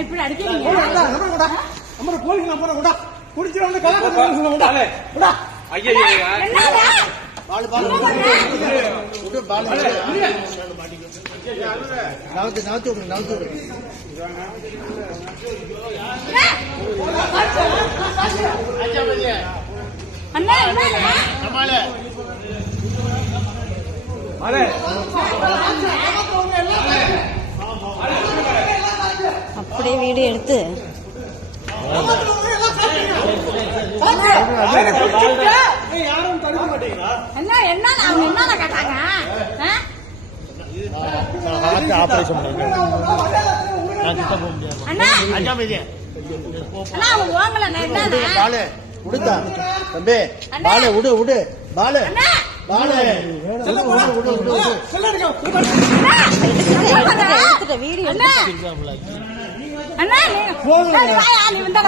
இப்படி அடிக்கிறீங்க குடிச்சு வந்து கலாச்சாரம் ஐயா பால் பால் விடு பால் நவுத்து நவுத்து விடு நவுத்து விடு அண்ணா சமாளே மாலே அப்படியே வீடியோ எடுத்து யாரும் தடுக்க மாட்டீங்களா என்ன அவங்க என்ன கேட்டாங்க ஆபரேஷன் அண்ணா அவங்க வாங்கல பாலு விடுதா தம்பி பாலு விடு விடு பாலு பாலு வீடியோ அண்ணா நீ வந்தா